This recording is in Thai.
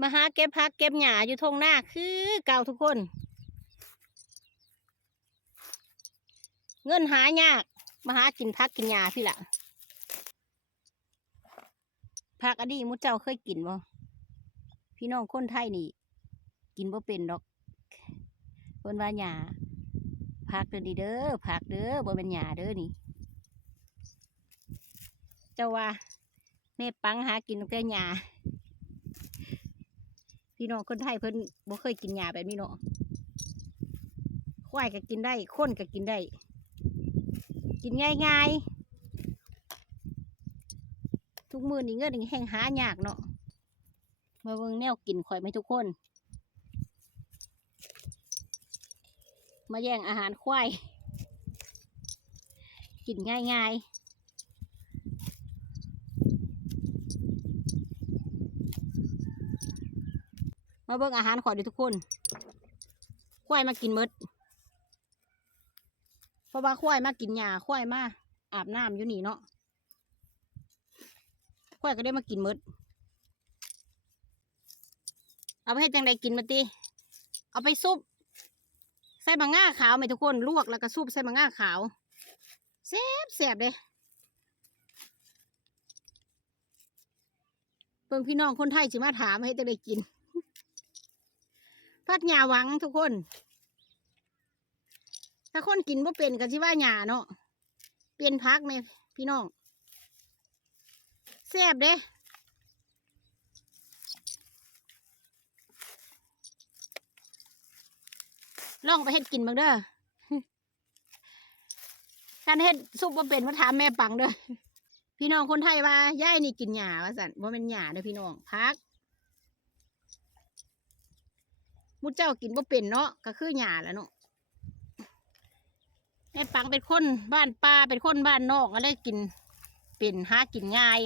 มาหาเก็บพักเก็บหญ้าอยู่ทงหน้าคือเก่าทุกคน เงินหายาก มาหากินพักกินหญ้าพี่ละพักอดีมุดเจ้าเคยกินบ่พี่น้องคนไทยนี่ กินบ่เป็นดอกเพิ่นว่าหญ้าพักเด้อดีเด้อพักเด้อบ่เป็นหญ้าเด้อนี่ เจ้าว่าแม่ปังหากินตั้งแต่หญ้า พี่น้องคนไทยเพิ่นบ่เคยกินหญ้าแบบนี้เนาะควายก็กินได้คนก็กินได้ กินง่ายๆ ทุกมือนี้เงินแห้งหายากเนาะมาเบิ่งแนวกินข่อยไหมทุกคน มาแย่งอาหารควาย กินง่ายๆ มาเบิ่งอาหารข่อยดูทุกคนควายมากินมดเพราะว่าควายมากินหญ้าควายมาอาบน้ำอยู่นี่เนาะควายก็ได้มากินมดเอาไปให้จังใดกินมาติเอาไปซุปใส่บะง่าขาวไหมทุกคนลวกแล้วก็ซุปใส่บะง่าขาวแซ่บแซ่บเลยเพิ่งพี่น้องคนไทยสิมาถามให้จังใดกิน พัดหญ้าหวังทุกคน ถ้าคนกินบ่เป็นก็สิว่าหญ้าเนาะเปลี่ยนพักไหมพี่น้องแซ่บเด้ลองไปเฮ็ดกินบ้างเด้อการเฮ็ดซุปบ่เป็นมาถามแม่ปังเด้อพี่น้องคนไทยว่าย่ายนี่กินหญ้าว่าสั่นบ่เป็นหญ้าเด้อพี่น้องพัก มุดเจ้ากินบ่เป็นเนาะก็คือหยาแล้วเนาะแม่ปังเป็นคนบ้านป่าเป็นคนบ้านนอกก็ได้กินเป็นหากินง่าย